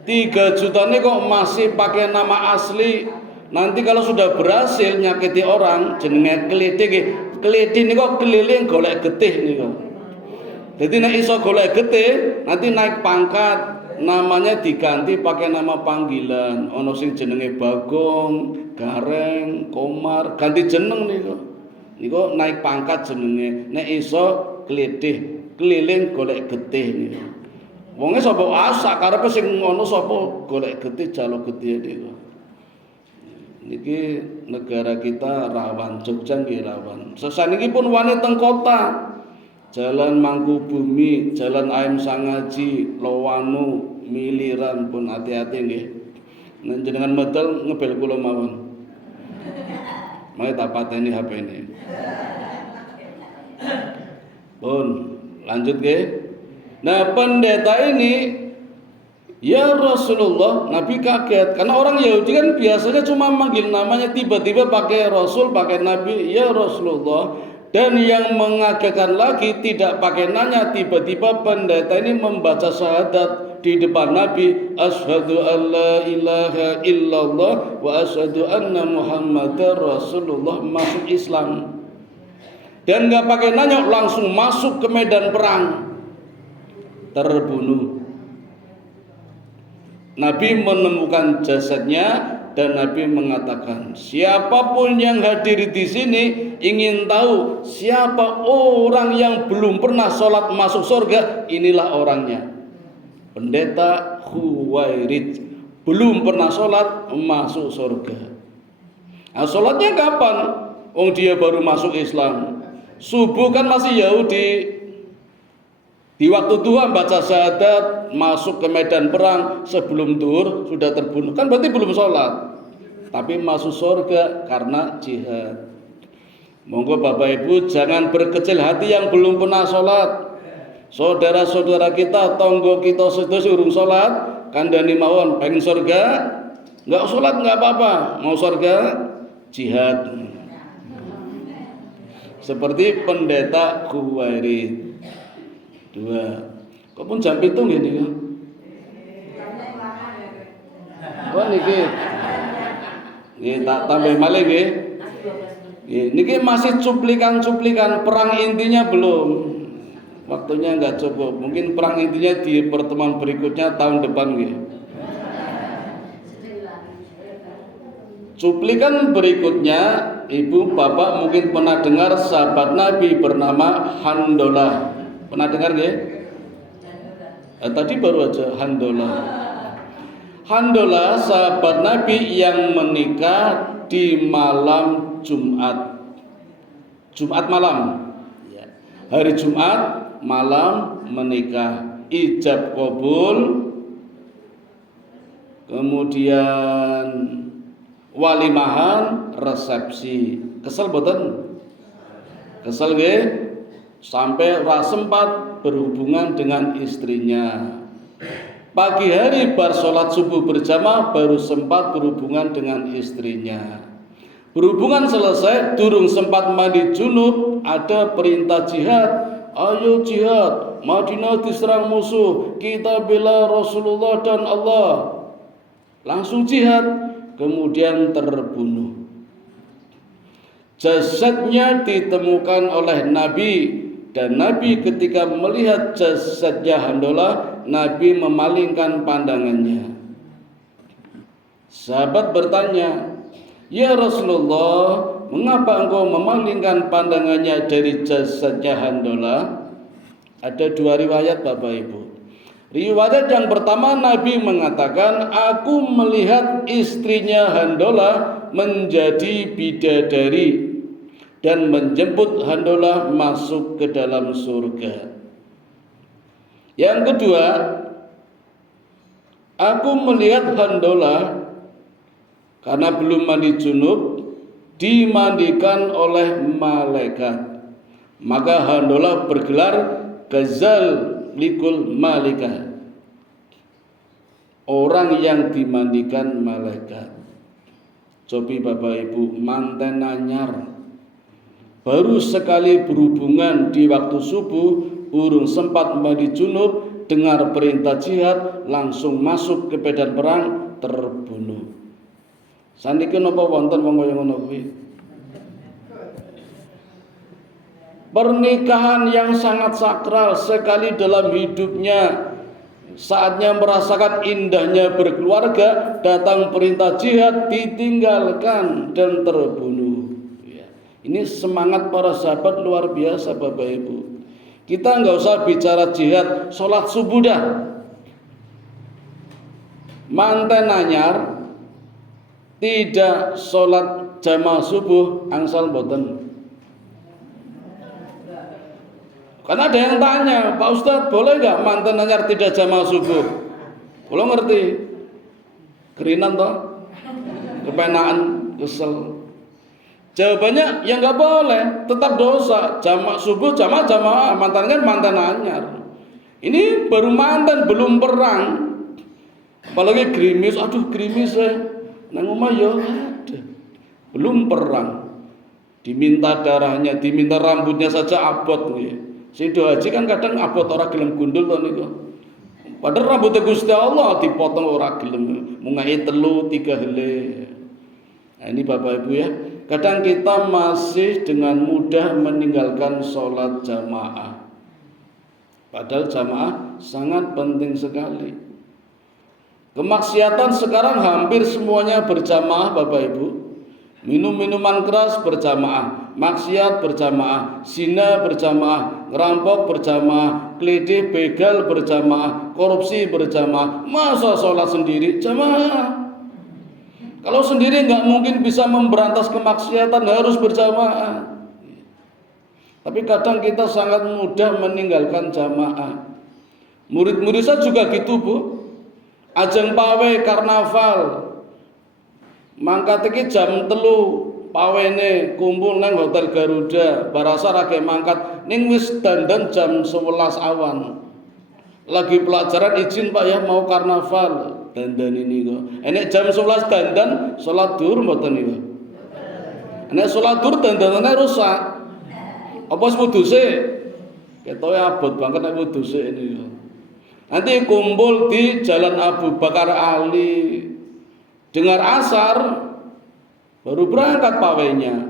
3 juta ini kok masih pakai nama asli. Nanti kalau sudah berhasil nyakiti orang jenenge klithih. Klithih niku keliling golek getih niku. Jadi nek iso golek getih, nanti naik pangkat. Namanya diganti pakai nama panggilan. Ono sing jenenge Bagong, Gareng, Komar, ganti jeneng niku. Niku naik pangkat jenenge. Nek iso klithih, keliling golek getih niku. Wonge sapa asak karepe sing ngono sapa golek getih jaluk getih niku. Niki negara kita rawan, Jogja nggih rawan. Sesaniki pun wani teng kota. Jalan Mangkubumi, Jalan Aem Sangaji, Lowanu, Miliran pun hati-hati nggih. Nek jenengan medal ngebel kula mawon. Mari tak pateni HP ini. Pun lanjut nggih. Nah, pendeta ini ya Rasulullah, Nabi kaget karena orang Yahudi kan biasanya cuma manggil namanya, tiba-tiba pakai Rasul, pakai Nabi, ya Rasulullah. Dan yang mengagetkan lagi tidak pakai nanya, tiba-tiba pendeta ini membaca syahadat di depan Nabi, asyhadu alla ilaha illallah wa asyhadu anna Muhammadar Rasulullah, masuk Islam. Dan nggak pakai nanya, langsung masuk ke medan perang, terbunuh. Nabi menemukan jasadnya dan Nabi mengatakan, siapapun yang hadir di sini ingin tahu siapa orang yang belum pernah sholat masuk surga, inilah orangnya. Pendeta Khuwailid belum pernah sholat masuk surga. Nah, sholatnya kapan? Dia baru masuk Islam. Subuh kan masih Yahudi. Di waktu duha baca syahadat, masuk ke medan perang, sebelum duhur sudah terbunuh. Kan berarti belum sholat, tapi masuk surga karena jihad. Monggo Bapak Ibu jangan berkecil hati yang belum pernah sholat. Saudara-saudara kita, tonggo kita sedaya urung sholat, kandhani mawon pengen surga, nggak sholat nggak apa-apa, mau surga jihad. Seperti pendeta Khuwailid. 2. Kok pun jam 7 ngene ya. Wah niki. Nggih tak tambah malih nggih. Niki masih cuplikan-cuplikan, perang intinya belum. Waktunya enggak cukup. Mungkin perang intinya di pertemuan berikutnya tahun depan nggih. Cuplikan berikutnya, Ibu Bapak mungkin pernah dengar sahabat Nabi bernama Handolah. Pernah dengar nggih? Tadi baru aja Handolah. Handolah sahabat Nabi yang menikah di malam Jumat. Jumat malam. Hari Jumat malam menikah, ijab kabul, kemudian walimahan, resepsi. Kesel boten? Kesel nggih? Sampai sempat berhubungan dengan istrinya. Pagi hari bar sholat subuh berjamaah baru sempat berhubungan dengan istrinya. Berhubungan selesai, durung sempat mandi junub, ada perintah jihad. Ayo jihad, Madinah diserang musuh, kita bela Rasulullah dan Allah. Langsung jihad, kemudian terbunuh. Jasadnya ditemukan oleh Nabi, dan Nabi ketika melihat jasadnya Handolah, Nabi memalingkan pandangannya. Sahabat bertanya, "Ya Rasulullah, mengapa engkau memalingkan pandangannya dari jasadnya Handolah?" Ada 2 riwayat Bapak Ibu. Riwayat yang pertama, Nabi mengatakan, "Aku melihat istrinya Handolah menjadi bidadari dan menjemput Handolah masuk ke dalam surga." Yang kedua, "Aku melihat Handolah karena belum mandi junub, dimandikan oleh malaikat. Maka Handolah bergelar Ghazal likul malaikat, orang yang dimandikan malaikat." Cobi Bapak Ibu, manten anyar, baru sekali berhubungan di waktu subuh, urung sempat mandi junub, dengar perintah jihad, langsung masuk ke medan perang, terbunuh. Saniki napa wonten wong kaya ngono kuwi? Pernikahan yang sangat sakral sekali dalam hidupnya, saatnya merasakan indahnya berkeluarga, datang perintah jihad, ditinggalkan dan terbunuh. Ini semangat para sahabat luar biasa Bapak Ibu. Kita nggak usah bicara jihad, sholat subuh dah. Manten anyar tidak sholat jamaah subuh angsal boten. Karena ada yang tanya, "Pak Ustadz, boleh nggak manten anyar tidak jamaah subuh?" Kalau ngerti, kerinan toh, kepenaan, kesel. Jawabannya, ya nggak boleh, tetap dosa. Jamaah subuh, jamaah, mantan kan mantan anyar. Ini baru mantan, belum perang. Apalagi gerimis, aduh gerimis nang omah ya ada. Belum perang. Diminta darahnya, diminta rambutnya saja abot nggih. Sing do haji kan kadang abot ora gelem gundul to niku. Padahal rambutnya Gusti Allah dipotong ora gelem, mungahe 3 helai. Nah, ini Bapak Ibu ya. Kadang kita masih dengan mudah meninggalkan sholat jamaah. Padahal jamaah sangat penting sekali. Kemaksiatan sekarang hampir semuanya berjamaah Bapak Ibu. Minum minuman keras berjamaah, maksiat berjamaah, zina berjamaah, ngerampok berjamaah, kledek begal berjamaah, korupsi berjamaah. Masa sholat sendiri jamaah? Kalau sendiri nggak mungkin bisa memberantas kemaksiatan, harus berjamaah. Tapi kadang kita sangat mudah meninggalkan jamaah. Murid-murid saya juga gitu Bu. Ajeng pawe karnaval, mangkat iki jam 3 pawene kumpul nang Hotel Garuda, barasa rage mangkat ning wis dandan jam 11 awan. Lagi pelajaran izin Pak ya mau karnaval, dandan ini kok. Enek jam 11 dandan salat zuhur mboten niku. Enek salat zuhur dandanane rusak. Apa wis wudu sik? Ketoke abot banget nek wudu sik niku. Nanti kumpul di Jalan Abu Bakar Ali, dengar asar baru berangkat pawainya.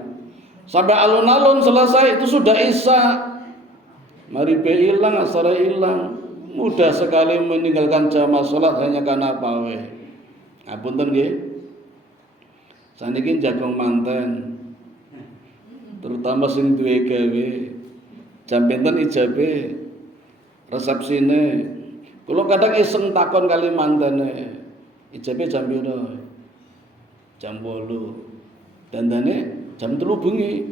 Sampai alun-alun selesai itu sudah isya. Mari be hilang, asar hilang. Mudah sekali meninggalkan jamaah salat hanya karena pawe. Ngapunten nggih. Saniki jagung manten. Terutama sing duwe gawe. Jam pinten ijabe resepsine. Kula kadang iseng takon kali mantene. Ijabe jam piro? Jam 8. Dandane jam 3 bengi.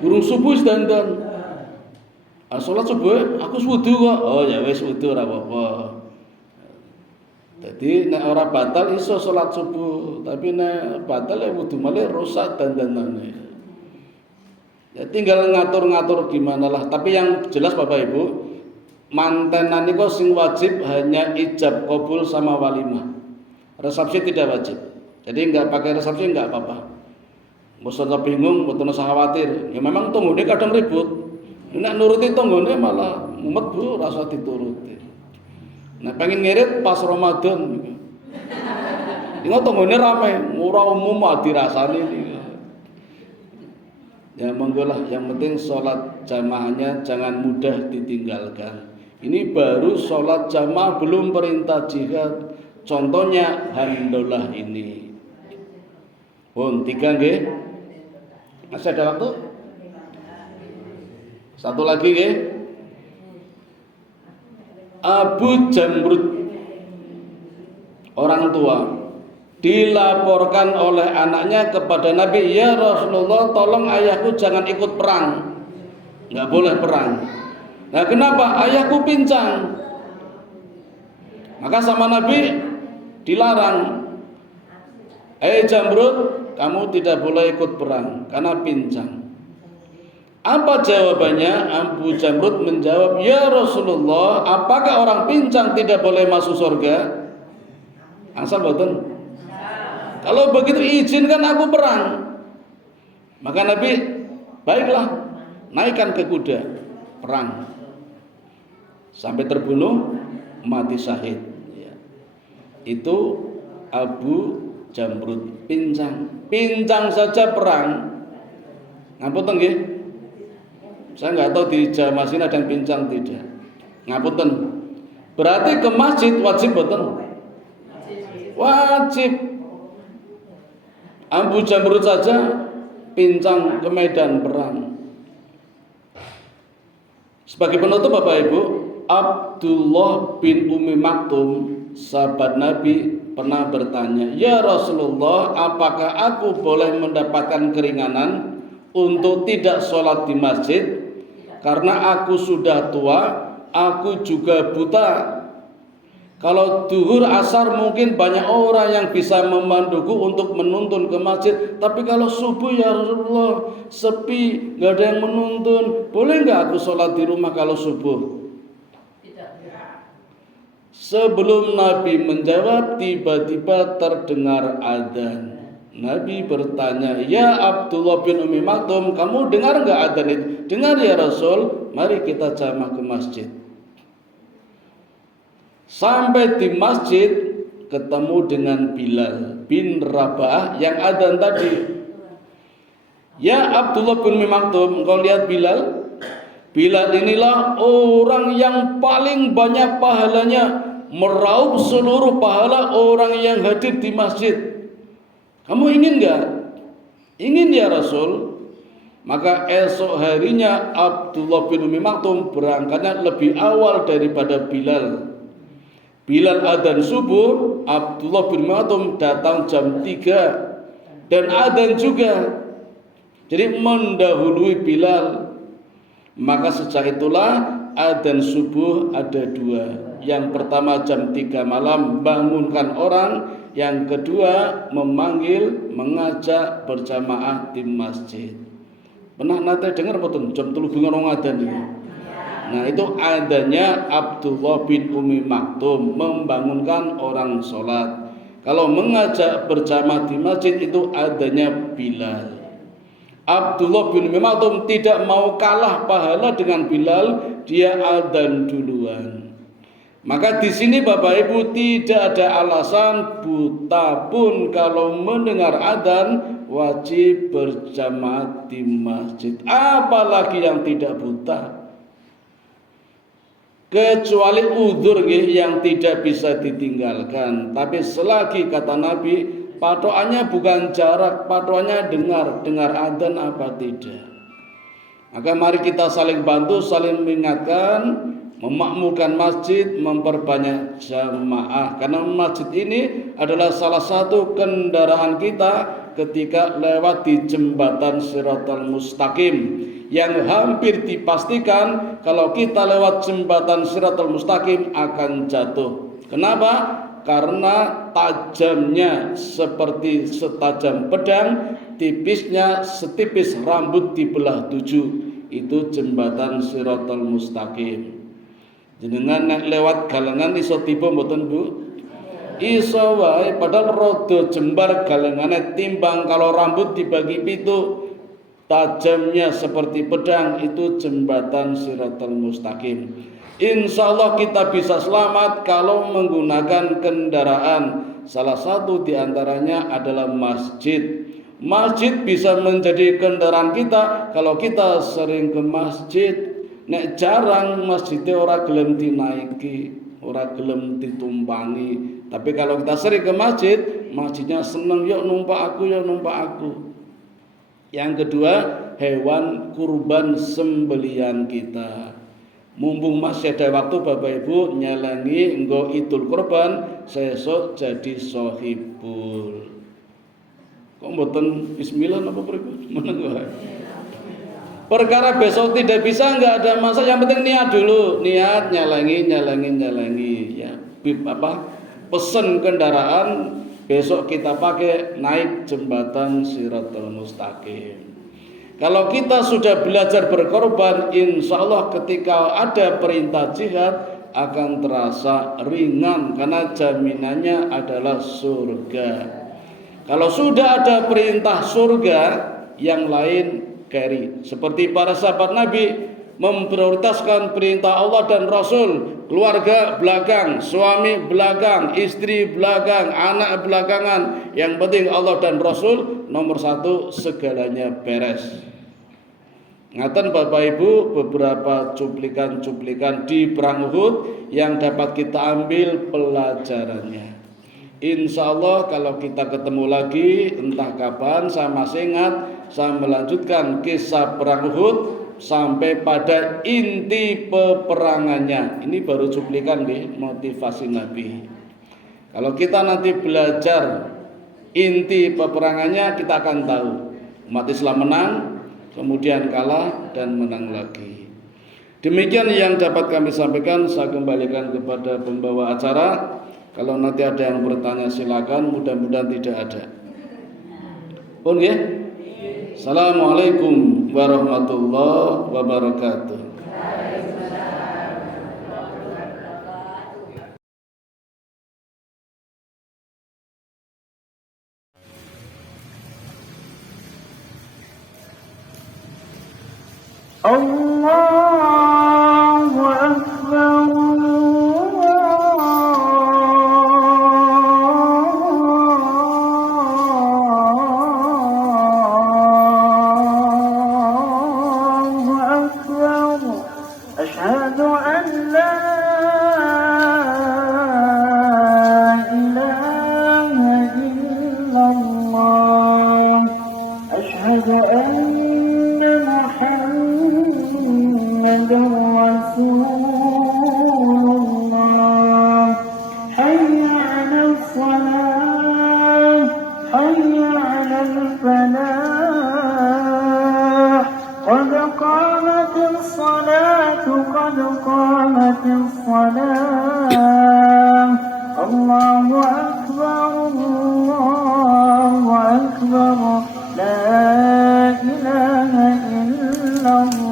Burung subuh wis dandan. Salat subuh aku wudu kok. Oh ya wis wudu ora apa-apa. Dadi nek ora batal iso salat subuh, tapi nek batal ya wudu malih rusak dandanane. Ya tinggal ngatur-ngatur gimana lah. Tapi yang jelas Bapak Ibu, mantenan niku sing wajib hanya ijab kabul sama walimah. Resepsi tidak wajib. Jadi enggak pakai resepsi enggak apa-apa. Mboten bingung, mboten usah khawatir. Ya memang tunggune kadang ribut. Nek nuruti tunggune malah mumet Bu, rasa dituruti. Nah pengen ngirit pas Ramadan niku. Ini tunggune rame, murah umum dirasani niku. Ya monggolah, yang penting sholat jamaahnya jangan mudah ditinggalkan. Ini baru sholat jamaah belum perintah jihad. Contohnya handolah ini. Pun 3 nggih. Masih ada waktu? Satu lagi nggih. Abu Jamrud, orang tua, dilaporkan oleh anaknya kepada Nabi, ya Rasulullah, tolong ayahku jangan ikut perang, nggak boleh perang. Nah kenapa? Ayahku pincang. Maka sama Nabi dilarang, Jamrud, kamu tidak boleh ikut perang karena pincang. Apa jawabannya? Abu Jamrud menjawab, ya Rasulullah, apakah orang pincang tidak boleh masuk surga? Asal boten. Kalau begitu izinkan aku perang. Maka Nabi, baiklah, naikkan ke kuda, perang. Sampai terbunuh, mati syahid. Ya. Itu Abu Jamrud, pincang. Pincang saja perang. Ngapunten nggih? Saya nggak tahu di Jawa sini ada yang pincang tidak. Ngapunten. Berarti ke masjid wajib boten? Wajib. Abu Jamrud saja pincang ke medan perang. Sebagai penutup Bapak Ibu, Abdullah bin Ummi Maktum, sahabat Nabi, pernah bertanya, ya Rasulullah, apakah aku boleh mendapatkan keringanan untuk tidak sholat di masjid? Karena aku sudah tua, aku juga buta. Kalau duhur asar mungkin banyak orang yang bisa memanduku untuk menuntun ke masjid. Tapi kalau subuh ya Rasulullah sepi, nggak ada yang menuntun. Boleh nggak aku sholat di rumah kalau subuh? Sebelum Nabi menjawab, tiba-tiba terdengar adzan. Nabi bertanya, ya Abdullah bin Ummi Maktum, kamu dengar nggak adzan itu? Dengar ya Rasul, mari kita jamaah ke masjid. Sampai di masjid ketemu dengan Bilal bin Rabah yang adzan tadi. Ya Abdullah bin Ummi Maktum, engkau lihat Bilal? Bilal inilah orang yang paling banyak pahalanya meraup seluruh pahala orang yang hadir di masjid. Kamu ingin nggak? Ingin ya Rasul. Maka esok harinya Abdullah bin Umi Maktum berangkatnya lebih awal daripada Bilal. Bilal adzan subuh, Abdullah bin Umi Maktum datang jam 3 dan adzan juga. Jadi mendahului Bilal. Maka sejak itulah adzan subuh ada 2. Yang pertama jam 3 malam bangunkan orang, yang kedua memanggil, mengajak berjamaah di masjid. Pernah nanti dengar betul jam 3 orang adzan ini. Nah itu adanya Abdullah bin Umi Maktum membangunkan orang sholat. Kalau mengajak berjamaah di masjid itu adanya Bilal. Abdullah bin Umi Maktum tidak mau kalah pahala dengan Bilal, dia adzan duluan. Maka di sini Bapak Ibu tidak ada alasan buta pun kalau mendengar adzan wajib berjamaah di masjid. Apalagi yang tidak buta. Kecuali udzur yang tidak bisa ditinggalkan. Tapi selagi kata Nabi, patokannya bukan jarak, patokannya dengar adzan apa tidak. Maka mari kita saling bantu, saling mengingatkan, memakmurkan masjid, memperbanyak jamaah. Karena masjid ini adalah salah satu kendaraan kita ketika lewat di jembatan Shiratal Mustaqim, yang hampir dipastikan kalau kita lewat jembatan Shiratal Mustaqim akan jatuh. Kenapa? Karena tajamnya seperti setajam pedang, tipisnya setipis rambut dibelah 7. Itu jembatan Shiratal Mustaqim. Jenengan nek lewat galengan iso tiba mboten Bu? Iso wae, padahal rada jembar galengane timbang kalau rambut dibagi 7. Tajamnya seperti pedang, itu jembatan Shiratal Mustaqim. Insya Allah kita bisa selamat kalau menggunakan kendaraan. Salah satu diantaranya adalah masjid. Masjid bisa menjadi kendaraan kita kalau kita sering ke masjid. Nek jarang masjidnya ora gelem dinaiki, ora gelem ditumpangi. Tapi kalau kita sering ke masjid, masjidnya seneng, yuk numpak aku, yuk numpak aku. Yang kedua, hewan kurban sembelian kita. Mumpung masih ada waktu Bapak Ibu nyelengi enggo idul kurban, sesuk jadi sohibul. Kok mboten bismillah napa pripun? Meneng. Perkara besok tidak bisa enggak ada masa, yang penting niat dulu, niat nyelengi ya. Pesen kendaraan besok kita pakai naik jembatan Shiratal Mustaqim. Kalau kita sudah belajar berkorban, insya Allah ketika ada perintah jihad akan terasa ringan karena jaminannya adalah surga. Kalau sudah ada perintah surga, yang lain carry. Seperti para sahabat Nabi memprioritaskan perintah Allah dan Rasul, keluarga belakang, suami belakang, istri belakang, anak belakangan. Yang penting Allah dan Rasul nomor 1, segalanya beres. Ngaten Bapak Ibu, beberapa cuplikan-cuplikan di Perang Uhud yang dapat kita ambil pelajarannya. Insya Allah kalau kita ketemu lagi entah kapan, saya masih ingat saya melanjutkan kisah Perang Uhud sampai pada inti peperangannya. Ini baru cuplikan nih, motivasi Nabi. Kalau kita nanti belajar inti peperangannya, kita akan tahu umat Islam menang, kemudian kalah dan menang lagi. Demikian yang dapat kami sampaikan. Saya kembalikan kepada pembawa acara. Kalau nanti ada yang bertanya silakan, mudah-mudahan tidak ada. Pun ya. Assalamualaikum warahmatullahi wabarakatuh. Allahu Akbar. أشهد أن لا أشهد أن محمدا رسول الله حي على الصلاة حي على الفلاح قد قامت الصلاة قد قامت الصلاة الله أكبر الله أكبر لا إله إلا الله